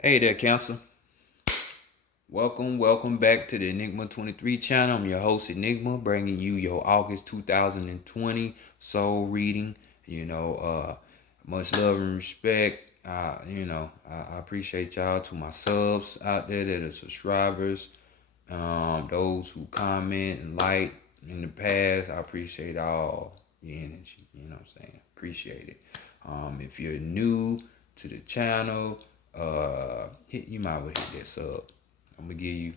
Hey there, Cancer. Welcome back to the Enigma 23 channel. I'm your host, Enigma, bringing you your August 2020 soul reading. Much love and respect. I appreciate y'all, to my subs out there that are subscribers, those who comment and like in the past. I appreciate all your energy. You know what I'm saying? Appreciate it. If you're new to the channel, you might well hit that sub. I'm gonna give you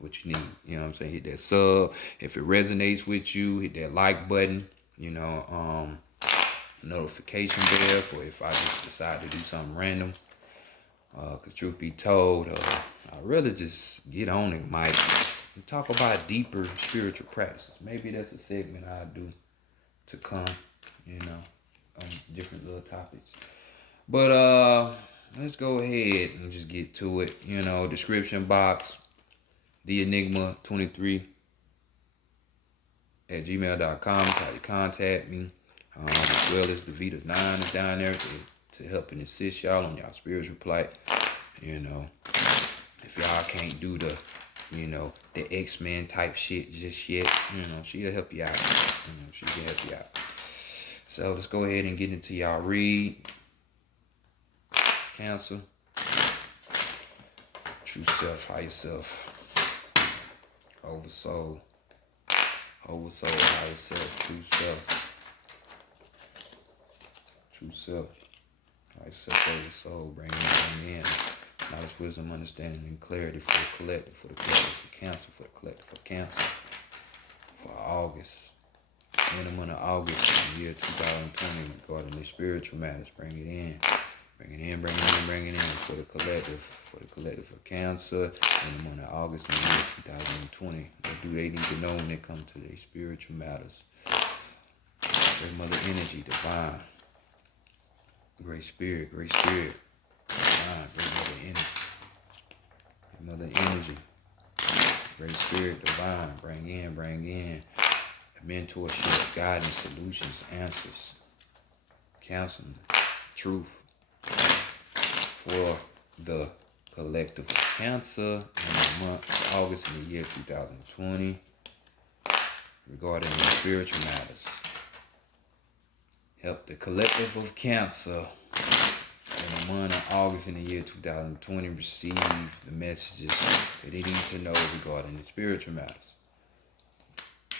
what you need. You know what I'm saying? Hit that sub. If it resonates with you, hit that like button. Notification bell for if I just decide to do something random. Cause truth be told, I'd rather just get on it, Mike, and talk about deeper spiritual practices. Maybe that's a segment I do to come, on different little topics. But let's go ahead and just get to it. Description box, the Enigma 23 at gmail.com is how you contact me. As well as the Vita 9 is down there to help and assist y'all on y'all spiritual plight. If y'all can't do the X-Men type shit just yet, she'll help you out. She can help you out. So let's go ahead and get into y'all read. Cancer. True self, higher self. Over soul. Over soul, higher self, true self. True self. Higher self, over soul. Bring in. Knowledge, wisdom, understanding, and clarity for the collective, for Cancer, for the collective, for Cancer. For August. In the month of August, in the year 2020, regarding the spiritual matters. Bring it in. Bring it in. For the collective, for Cancer. In the month of August, in the year 2020. What do they need to know when it comes to their spiritual matters? Great mother energy, divine. Great spirit, divine, great mother energy, great spirit, divine, bring in, mentorship, guidance, solutions, answers, counseling, truth, for the collective of Cancer in the month of August in the year 2020, regarding the spiritual matters. Help the collective of Cancer in the month of August in the year 2020 receive the messages that they need to know regarding the spiritual matters.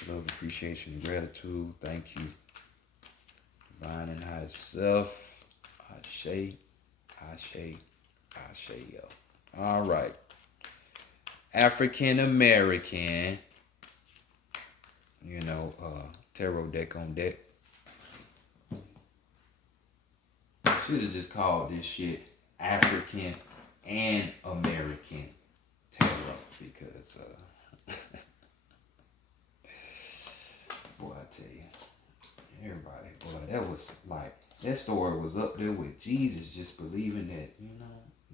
Love, appreciation, and gratitude. Thank you. Divine and high self. Ashe, yo. All right. African American. Tarot deck on deck. Should have just called this shit African and American Tarot because, boy, I tell you, everybody, boy, that was like, that story was up there with Jesus just believing that,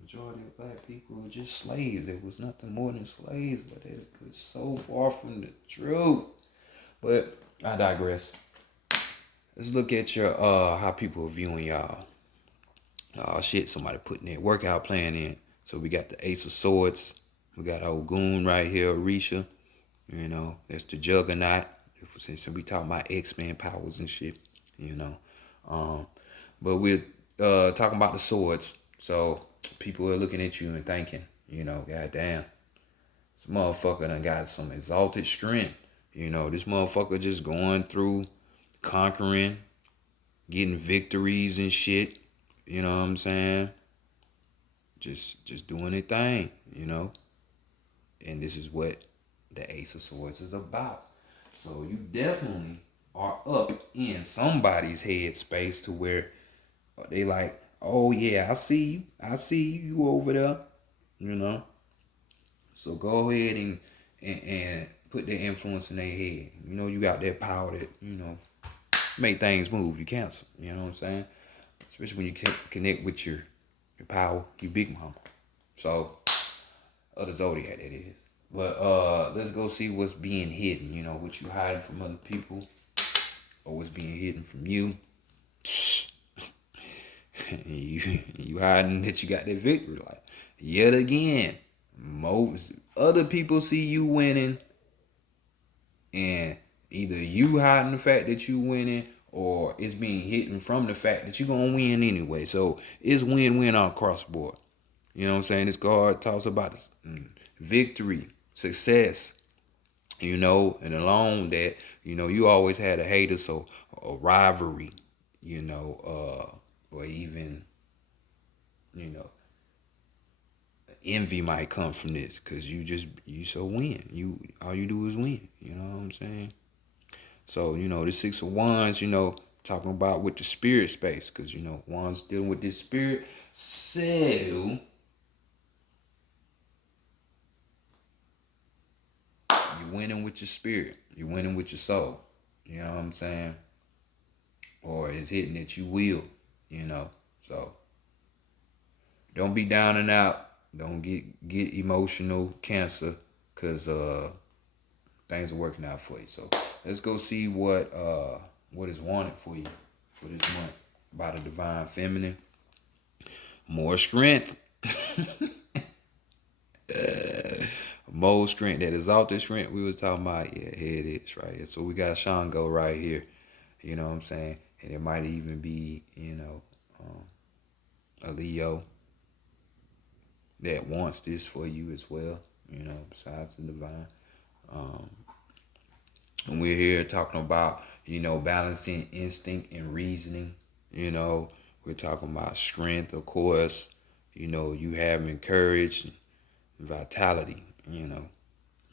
majority of black people were just slaves. It was nothing more than slaves, but it was so far from the truth. But I digress. Let's look at your how people are viewing y'all. Oh shit, somebody putting their workout plan in. So we got the Ace of Swords. We got old goon right here, Orisha. That's the Juggernaut. Since we talking about X-Men powers and shit, But we're talking about the swords. So people are looking at you and thinking, goddamn, this motherfucker done got some exalted strength. This motherfucker just going through, conquering, getting victories and shit. You know what I'm saying? Just doing their thing, And this is what the Ace of Swords is about. So you definitely are up in somebody's head space to where they like, oh yeah, I see you over there, So go ahead and put that influence in their head. You got that power that, make things move. You Cancer, you know what I'm saying? Especially when you connect with your power, your big mama. So, other zodiac that is. But let's go see what's being hidden, what you hiding from other people or what's being hidden from you. you hiding that you got that victory. Like, yet again, most other people see you winning, and either you hiding the fact that you winning, or it's being hidden from the fact that you're gonna win anyway. So it's win-win all across the board. You know what I'm saying? This card talks about victory, success, and along with that, you always had a hater, so a rivalry, or even, you know, envy might come from this because you so win. You all you do is win. You know what I'm saying? So the Six of Wands, talking about with the spirit space, because Wands dealing with this spirit. So you winning with your spirit. You winning with your soul. You know what I'm saying? Or it's hitting that you will. So don't be down and out. Don't get emotional, Cancer, because things are working out for you. So let's go see what is wanted for you for this month by the divine feminine. More strength. More strength. That exalted strength we was talking about. Yeah, here it is right here. So we got Shango right here. You know what I'm saying? And it might even be, a Leo that wants this for you as well, besides the divine. And we're here talking about, balancing instinct and reasoning. We're talking about strength, of course. You having courage and vitality, on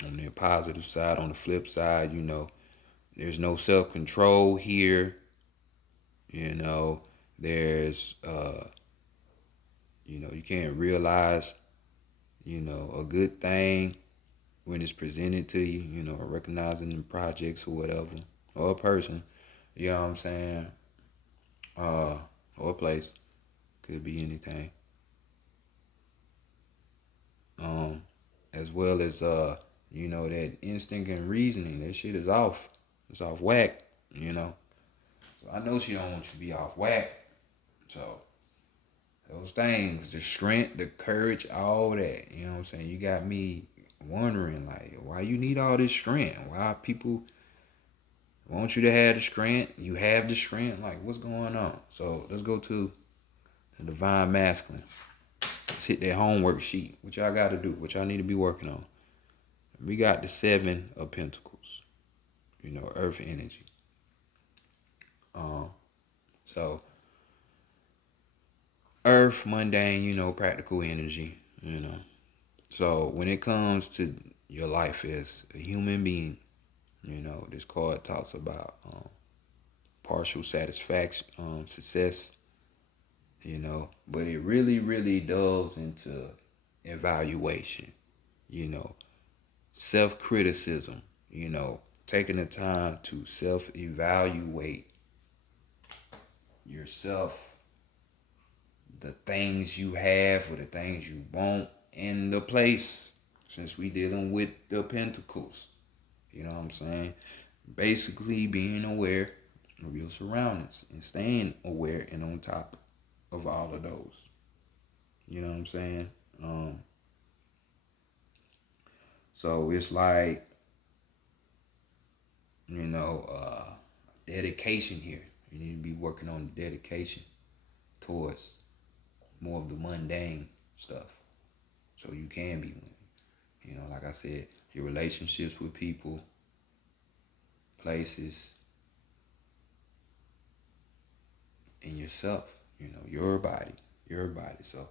the positive side. On the flip side, there's no self-control here. There's, you can't realize, a good thing when it's presented to you, recognizing the projects or whatever, or a person, you know what I'm saying, or a place, could be anything. As well as that instinct and reasoning, that shit is off. It's off whack, So I know she don't want you to be off whack. So those things, the strength, the courage, all that, you know what I'm saying? You got me wondering, like, why you need all this strength? Why people want you to have the strength? You have the strength? Like, what's going on? So let's go to the divine masculine. Let's hit that homework sheet. What y'all got to do? What y'all need to be working on? We got the Seven of Pentacles. Earth energy. So Earth, mundane, practical energy, So when it comes to your life as a human being, this card talks about partial satisfaction, success, but it really, really delves into evaluation, self-criticism, taking the time to self-evaluate yourself, the things you have or the things you want in the place, since we dealing with the pentacles. You know what I'm saying? Basically being aware of your surroundings and staying aware and on top of all of those. You know what I'm saying? So it's like, dedication here. You need to be working on dedication towards more of the mundane stuff, so you can be winning. Like I said, your relationships with people, places, and yourself. Your body. So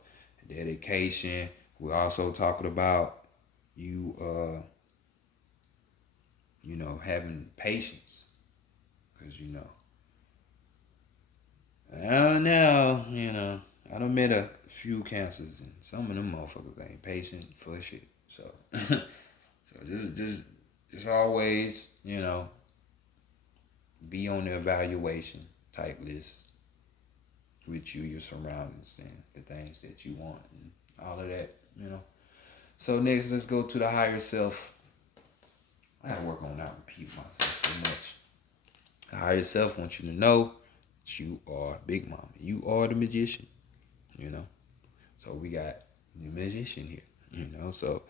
dedication. We're also talking about you, having patience, because I don't know, I done met a few Cancers, and some of them motherfuckers ain't patient for shit. So, just always, be on the evaluation type list with you, your surroundings, and the things that you want, and all of that. So next, let's go to the higher self. I gotta work on not repeat myself so much. The higher self wants you to know that you are Big Mama. You are the magician. So we got the magician here, so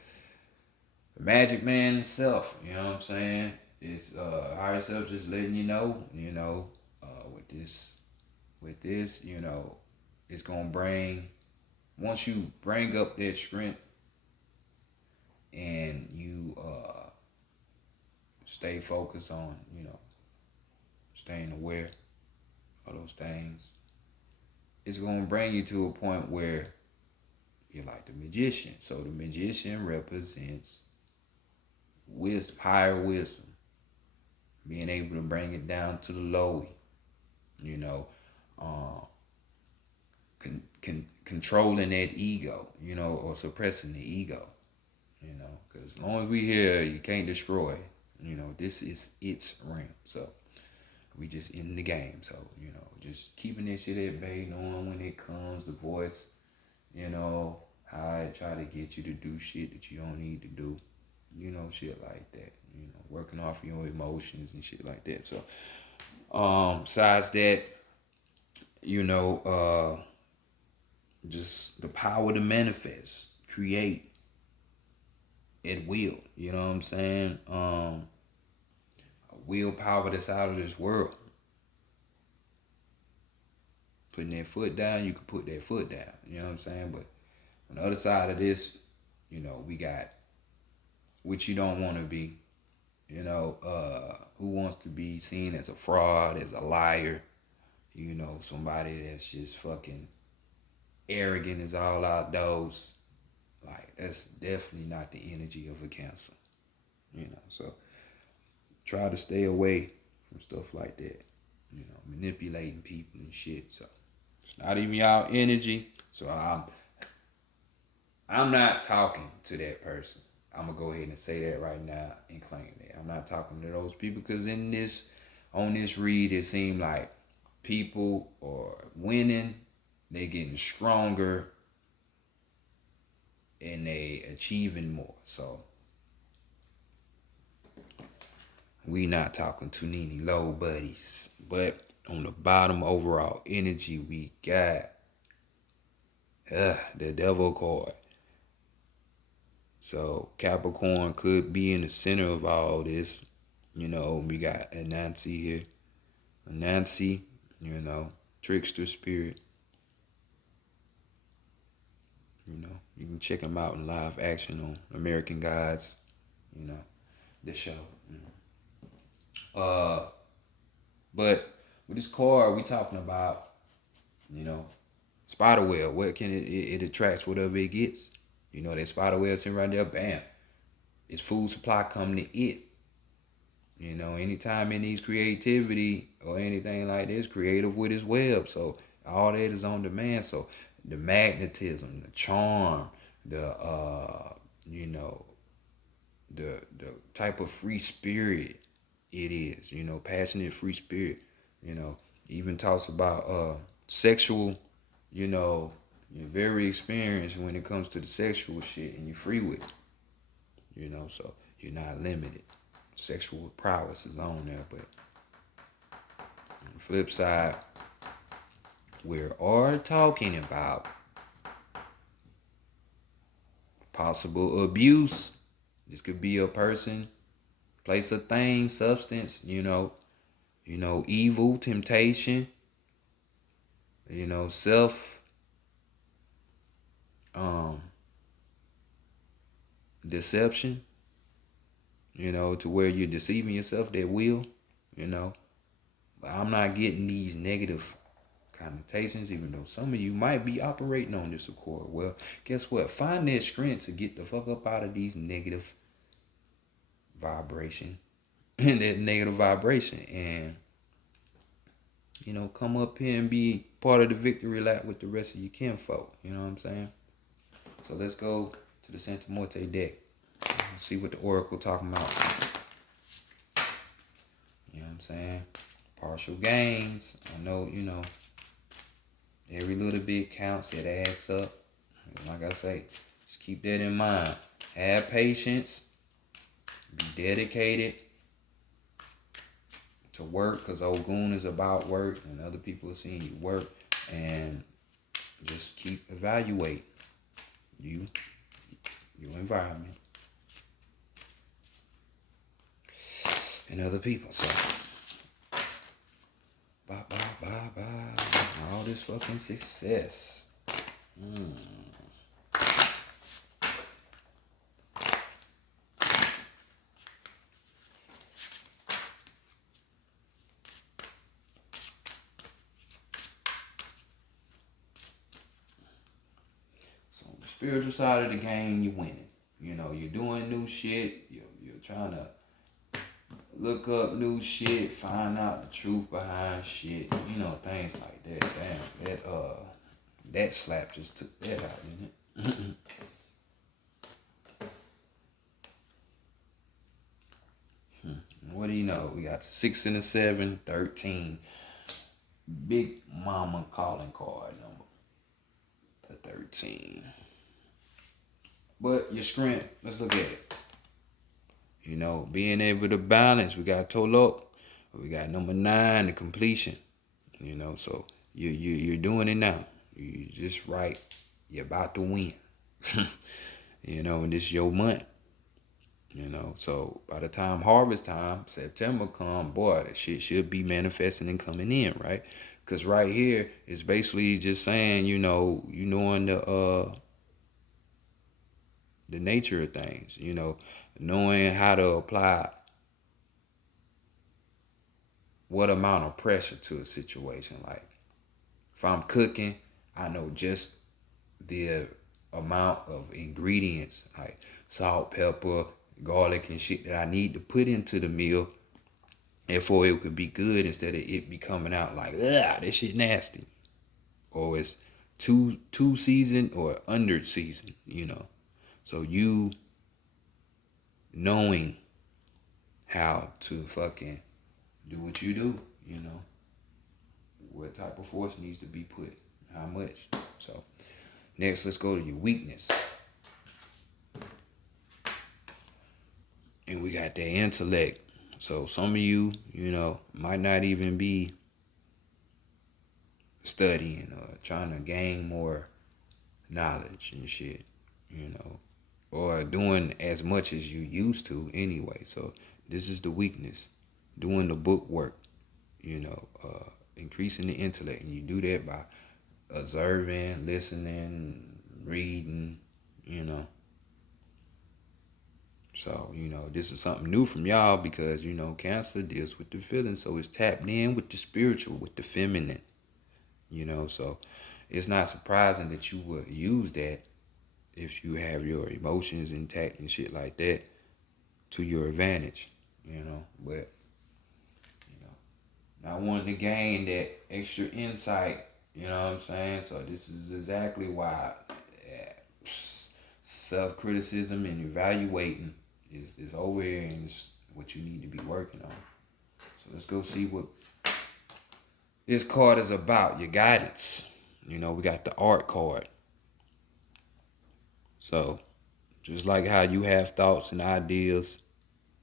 the magic man himself, you know what I'm saying? It's higher self just letting you know, with this, it's gonna bring once you bring up that strength and you stay focused on, staying aware of those things, it's gonna bring you to a point where you're like the magician. So the magician represents wisdom, higher wisdom, being able to bring it down to the low, uh, controlling that ego, or suppressing the ego, because as long as we here, you can't destroy, this is its realm. So we just in the game. So, just keeping that shit at bay, knowing when it comes, the voice, how it try to get you to do shit that you don't need to do, shit like that, working off your emotions and shit like that. So, besides that, just the power to manifest, create at will, you know what I'm saying? Willpower that's out of this world. Putting that foot down, you can put that foot down, you know what I'm saying? But on the other side of this, we got what you don't want to be, who wants to be seen as a fraud, as a liar, somebody that's just fucking arrogant as all outdoors. Like, that's definitely not the energy of a Cancer, so try to stay away from stuff like that, manipulating people and shit. So it's not even y'all energy. So I'm not talking to that person. I'm gonna go ahead and say that right now and claim that I'm not talking to those people, because on this read, it seemed like people are winning, they getting stronger, and they achieving more. So we not talking to any low buddies. But on the bottom overall energy, we got the devil card. So Capricorn could be in the center of all this. We got a Nancy here. A Nancy, trickster spirit. You can check them out in live action on American Gods, the show. But with this card, we talking about, spider web. What can it attracts whatever it gets. That spider web sitting right there, bam. It's food supply coming to it. Anytime it needs creativity or anything like this, creative with his web. So all that is on demand. So the magnetism, the charm, the the type of free spirit it is, passionate free spirit, even talks about sexual, you're very experienced when it comes to the sexual shit, and you're free with it, so you're not limited. Sexual prowess is on there. But on the flip side, we are talking about possible abuse. This could be a person, place, a thing, substance, evil, temptation, self deception, to where you're deceiving yourself, that will, but I'm not getting these negative connotations, even though some of you might be operating on this accord. Well, guess what? Find that strength to get the fuck up out of these negative vibration and that negative vibration, and come up here and be part of the victory lap with the rest of your kinfolk. You know what I'm saying? So let's go to the Santa Morte deck. See what the Oracle talking about. You know what I'm saying? Partial gains. I know, every little bit counts. It adds up. Like I say, just keep that in mind. Have patience. Be dedicated to work, because Ogun is about work and other people are seeing you work. And just keep evaluate. You your environment, and other people. So, bye, bye, bye, bye. All this fucking success. So, on the spiritual side of the game, you're winning. You know, you're doing new shit. You're trying to look up new shit, find out the truth behind shit, you know, things like that. Damn, that slap just took that out, didn't it? What do you know? We got 6 and a 7, 13. Big Mama calling card number. The 13. But your strength, let's look at it. You know, being able to balance. We got Tolok. We got number 9, the completion. You know, so you're doing it now. You just right. You're about to win. You know, and this is your month. You know, so by the time harvest time, September come, boy, that shit should be manifesting and coming in, right? Because right here is basically just saying, you know, you knowing the nature of things, you know, knowing how to apply what amount of pressure to a situation. Like if I'm cooking, I know just the amount of ingredients like salt, pepper, garlic and shit that I need to put into the meal and for it could be good instead of it be coming out like, ugh, this shit nasty. Or it's too seasoned or under seasoned, you know. So you knowing how to fucking do what you do, you know. What type of force needs to be put, how much. So next, let's go to your weakness. And we got the intellect. So some of you, you know, might not even be studying or trying to gain more knowledge and shit, you know, or doing as much as you used to anyway. So this is the weakness, doing the book work, you know, increasing the intellect. And you do that by observing, listening, reading, you know. So, you know, this is something new from y'all because, you know, Cancer deals with the feelings. So it's tapped in with the spiritual, with the feminine, you know. So it's not surprising that you would use that if you have your emotions intact and shit like that to your advantage, you know. But, you know, not wanting to gain that extra insight, you know what I'm saying? So this is exactly why self-criticism and evaluating is over here and it's what you need to be working on. So let's go see what this card is about, your guidance. You know, we got the art card. So just like how you have thoughts and ideas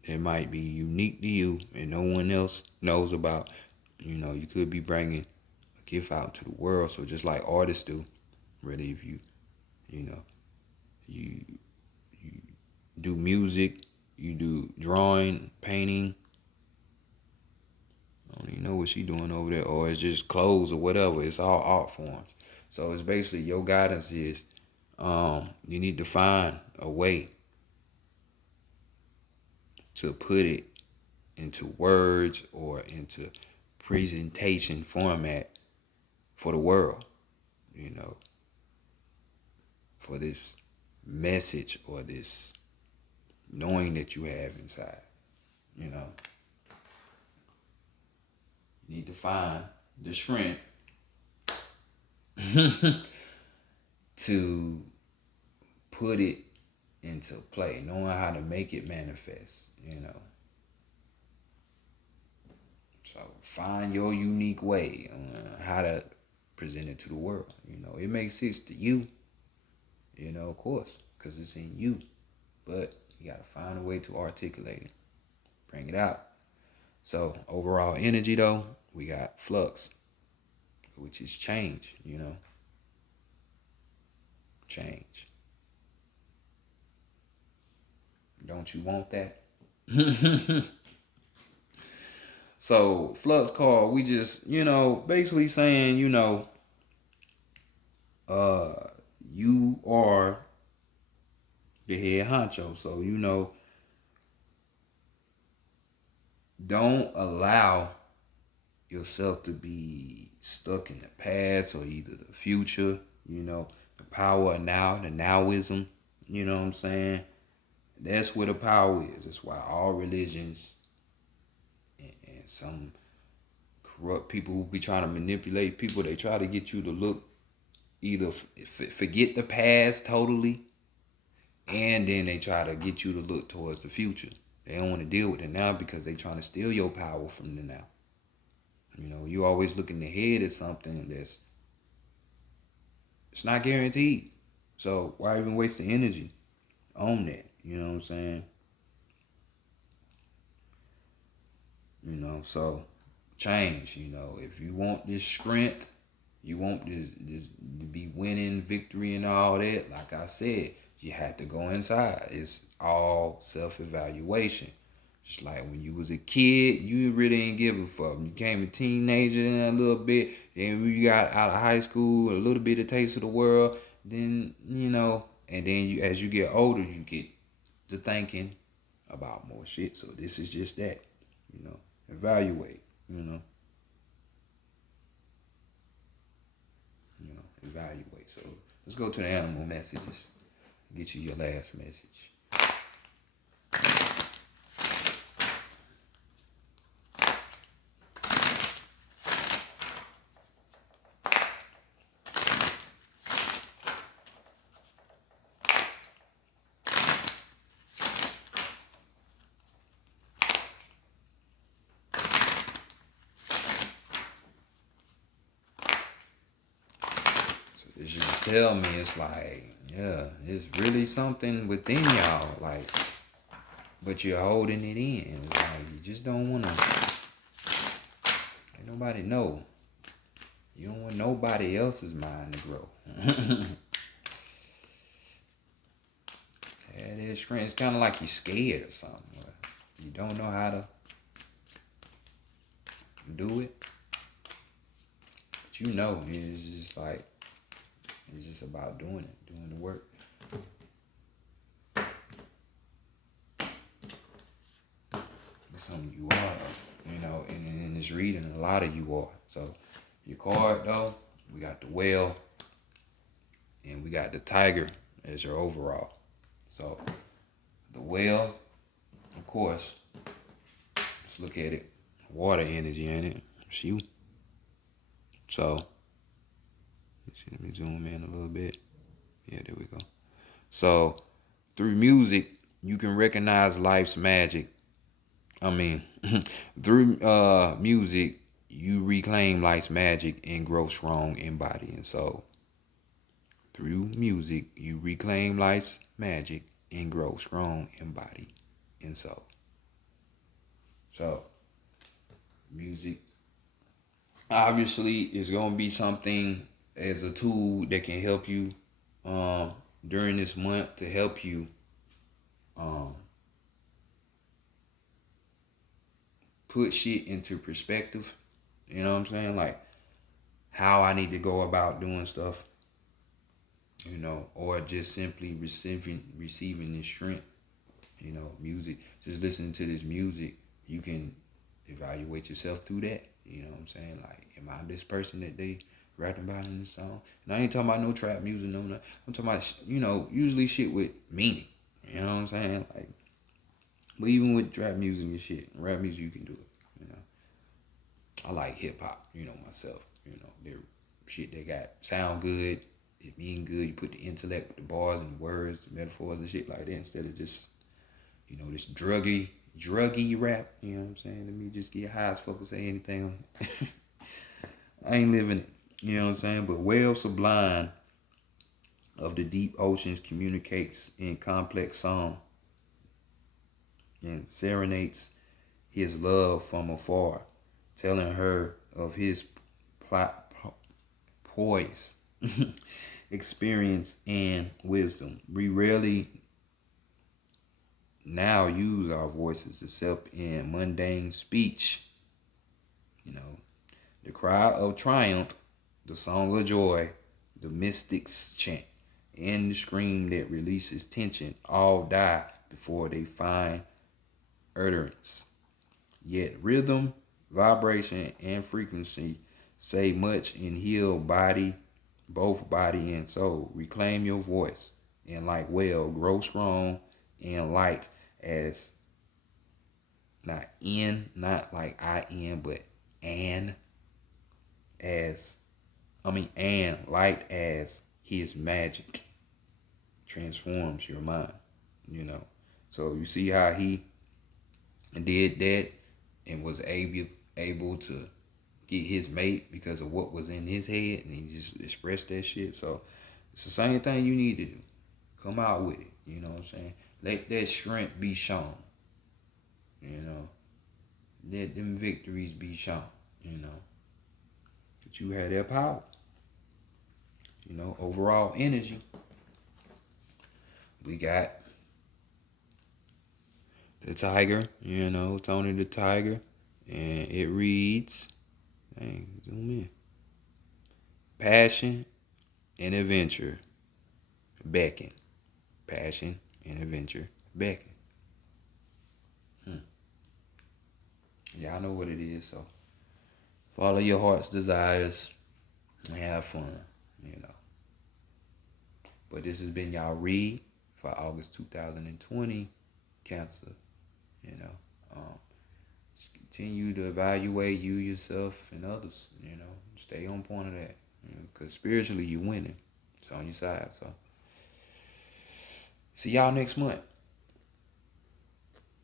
that might be unique to you and no one else knows about, you know, you could be bringing a gift out to the world. So just like artists do, really, if you know, you do music, you do drawing, painting. I don't even know what she doing over there, or it's just clothes or whatever. It's all art forms. So it's basically your guidance is you need to find a way to put it into words or into presentation format for the world, you know, for this message or this knowing that you have inside, you know. You need to find the strength to put it into play, knowing how to make it manifest, you know. So find your unique way on how to present it to the world. You know, it makes sense to you, you know, of course, because it's in you. But you got to find a way to articulate it, bring it out. So overall energy, though, we got flux, which is change, you know. Change. Don't you want that? So flux card, we just, basically saying, uh, you are the head honcho. So, don't allow yourself to be stuck in the past or either the future, the power of now, the nowism, you know what I'm saying? That's where the power is. That's why all religions and some corrupt people who be trying to manipulate people, they try to get you to look either forget the past totally, and then they try to get you to look towards the future. They don't want to deal with it now because they trying to steal your power from the now. You always looking ahead at something it's not guaranteed. So why even waste the energy on that? You know what I'm saying? So change. If you want this strength, you want this to be winning victory and all that. Like I said, you have to go inside. It's all self-evaluation. Just like when you was a kid, you really didn't give a fuck. You became a teenager in a little bit, then when you got out of high school, a little bit of taste of the world, then and then as you get older, you get to thinking about more shit. So this is just that, evaluate, evaluate. So let's go to the animal messages. Get you your last message. It just tell me it's like, yeah, it's really something within y'all, like, but you're holding it in. It's like you just don't wanna let nobody know. You don't want nobody else's mind to grow. Yeah, it is strange. It's kinda like you're scared or something. You don't know how to do it. But it's just like it's just about doing it, doing the work. It's something you are, and in this reading, a lot of you are. So your card though, we got the whale and we got the tiger as your overall. So the whale, of course, let's look at it. Water energy in it. It's you. So let me zoom in a little bit. Yeah, there we go. So through music, you can recognize life's magic. Through music, you reclaim life's magic and grow strong in body and soul. Through music, you reclaim life's magic and grow strong in body and soul. So, music obviously is going to be something as a tool that can help you during this month to help you put shit into perspective. You know what I'm saying? Like how I need to go about doing stuff, or just simply receiving this strength. Music. Just listening to this music, you can evaluate yourself through that. You know what I'm saying? Like, am I this person that they rapping about in this song? And I ain't talking about no trap music, no. I'm talking about, usually shit with meaning. You know what I'm saying? Like, but even with trap music and shit, rap music, you can do it. I like hip hop, myself. They're shit they got sound good, it mean good. You put the intellect with the bars and the words, the metaphors and shit like that instead of just, this druggy rap. You know what I'm saying? Let me just get high as fuck and say anything. I ain't living it. You know what I'm saying? But whale sublime of the deep oceans communicates in complex song and serenades his love from afar, telling her of his poise, experience, and wisdom. We rarely now use our voices except in mundane speech. You know, the cry of triumph, the song of joy, the mystic's chant, and the scream that releases tension all die before they find utterance. Yet rhythm, vibration, and frequency say much and heal body, both body and soul. Reclaim your voice and like well, grow strong and light as not in, not like I in, but and as and light as his magic transforms your mind, you know. So you see how he did that and was able to get his mate because of what was in his head, and he just expressed that shit. So it's the same thing you need to do. Come out with it. You know what I'm saying? Let that strength be shown. You know, let them victories be shown. You know, that you had that power. You know, overall energy. We got the tiger. You know, Tony the Tiger, and it reads. Dang, zoom in. Passion and adventure beckon. Passion and adventure beckon. Y'all know what it is, so follow your heart's desires and have fun, you know. But this has been y'all read for August 2020, Cancer, you know. Just continue to evaluate you, yourself, and others, you know. Stay on point of that, you know, because spiritually you winning. It's on your side, so. See y'all next month.